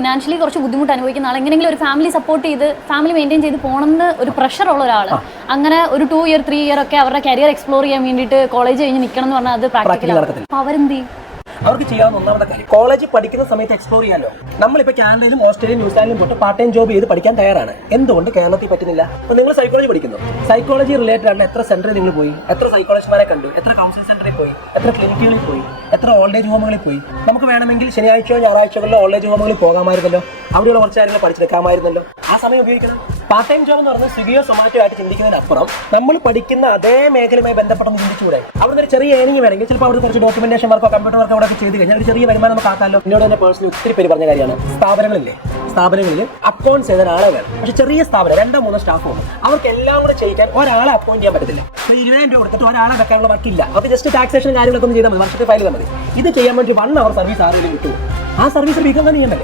Financially കുറച്ച് ബുദ്ധിമുട്ട് അനുഭവിക്കുന്ന ആൾ എങ്ങനെയെങ്കിലും ഒരു ഫാമിലി സപ്പോർട്ട് ചെയ്ത് ഫാമിലി മെയിൻറ്റെയിൻ ചെയ്ത് പോകണമെന്ന് ഒരു പ്രഷറുള്ള ഒരാൾ അങ്ങനെ ഒരു 2 ഇയർ 3 ഇയർ ഒക്കെ അവരുടെ കരിയർ എക്സ്പ്ലോർ ചെയ്യാൻ വേണ്ടിയിട്ട് കോളേജ് കഴിഞ്ഞ് നിൽക്കണം എന്ന് പറഞ്ഞാൽ അത് പ്രാക്ടിക്കലാണ്. അപ്പോൾ അവരെന്ത് ചെയ്യും? അവർക്ക് ചെയ്യാവുന്ന ഒന്നാമത്തെ കാര്യം കോളേജിൽ പഠിക്കുന്ന സമയത്ത് എക്സ്പ്ലോർ ചെയ്യാമല്ലോ. നമ്മളിപ്പോൾ കാനഡയിലും ഓസ്ട്രേലിയയും ന്യൂസിലാൻഡിലും പോയിട്ട് പാർട്ട് ടൈം ജോബ് ചെയ്ത് പഠിക്കാൻ തയ്യാറാണ്. എന്തുകൊണ്ട് കേരളത്തിൽ പറ്റുന്നില്ല? അപ്പോൾ നിങ്ങൾ സൈക്കോളജി പഠിക്കുന്നു, സൈക്കോളജി റിലേറ്റഡ് ആയിട്ട് എത്ര സെന്ററിൽ നിങ്ങൾ പോയി, എത്ര സൈക്കോളജിമാരെ കണ്ടു, എത്ര കൗൺസിലിംഗ് സെന്ററിൽ പോയി, എത്ര ക്ലിനിക്കുകളിൽ പോയി, എത്ര ഓൾഡ് ഏജ് ഹോമുകളിൽ പോയി. നമുക്ക് വേണമെങ്കിൽ ശനിയാഴ്ചയോ ഞായറാഴ്ചകളിലോ ഓൾഡ് ഏജ് ഹോമുകളിൽ പോകാമായിരുന്നല്ലോ, അവിടെയുള്ള കുറച്ച് കാര്യങ്ങൾ പഠിച്ചെടുക്കാമായിരുന്നല്ലോ. ആ സമയം ഉപയോഗിക്കണം. പാർട്ട് ടൈം ജോബ് എന്ന് പറഞ്ഞാൽ സ്വിഗ്ഗിയോ സൊമാറ്റോ ആയിട്ട് ചിന്തിക്കുന്നതിനപ്പുറം നമ്മൾ പഠിക്കുന്ന അതേ മേഖലയുമായി ബന്ധപ്പെട്ടൊന്ന് ചിന്തിച്ചുകൂടെ? അവിടെ ഒരു ചെറിയ ഏണിംഗ് വേണമെങ്കിൽ ചിലപ്പോൾ അവിടെ കുറച്ച് ഡോക്യുമെന്റേഷൻ വർക്കോ കമ്പ്യൂട്ടർ വർക്കോ അവിടെ ചെയ്ത് കഴിഞ്ഞാൽ ഒരു ചെറിയ വരുമാനം നമുക്ക് ആക്കാമല്ലോ. എന്നോട് തന്നെ പേഴ്സണലി ഒത്തിരി പേര് പറഞ്ഞ കാര്യമാണ്, സ്ഥാപനങ്ങളിൽ അക്കൗണ്ട്സ് ചെയ്താൽ ആളെ വേണം. പക്ഷെ ചെറിയ സ്ഥാപനം 2-3 സ്റ്റാഫ് വേണം. അവർക്ക് എല്ലാം കൂടെ ചെയ്യിക്കാൻ ഒരാളെ അപ്പോയിന്റ് ചെയ്യാൻ പറ്റത്തില്ല. 20,000 രൂപ കൊടുത്തിട്ട് ഒരാളെ വെക്കാനുള്ള വർക്കില്ല. അവർക്ക് ജസ്റ്റ് ടാക്സേഷൻ കാര്യങ്ങളൊക്കെ ഒന്ന് ചെയ്താൽ മതി, വർഷത്തെ ഫയൽ ചെയ്താൽ മതി. ഇത് ചെയ്യാൻ വേണ്ടി 1 hour സർവീസ് ആരെങ്കിലും കിട്ടും. ആ സർവീസ് വീക്കം തന്നെ ചെയ്യണ്ടേ?